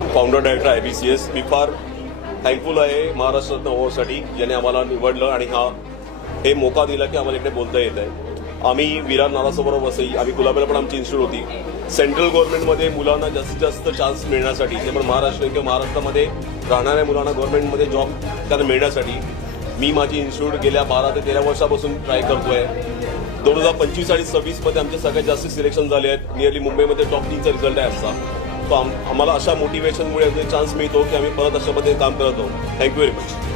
Founder director IBCS. मी फार thankful आहे महाराष्ट्र रत्न अवॉर्डसाठी ज्याने आम्हाला निवडलं आणि हे मोका दिला की आम्हाला इकडे बोलता येत आहे. आम्ही विरार नालासोबत वसई आम्ही गुलाबेला पण आमची इन्स्टिट्यूट होती. सेंट्रल गव्हर्नमेंटमध्ये मुलांना जास्तीत जास्त चान्स मिळण्यासाठी ते पण महाराष्ट्र किंवा महाराष्ट्रामध्ये राहणाऱ्या मुलांना गव्हर्नमेंटमध्ये जॉब त्यांना मिळण्यासाठी मी माझी इन्स्टिट्यूट गेल्या 12 ते 13 वर्षापासून ट्राय करतोय. 2025 आणि 26मध्ये आमचे सगळ्यात जास्त सिलेक्शन झाले आहेत. नियरली मुंबईमध्ये टॉप 3चा रिझल्ट आहे आमचा. तो आम्हाला अशा मोटिवेशनमुळे चान्स मिळतो की आम्ही परत अशामध्ये काम करत आहोत. Thank you very much.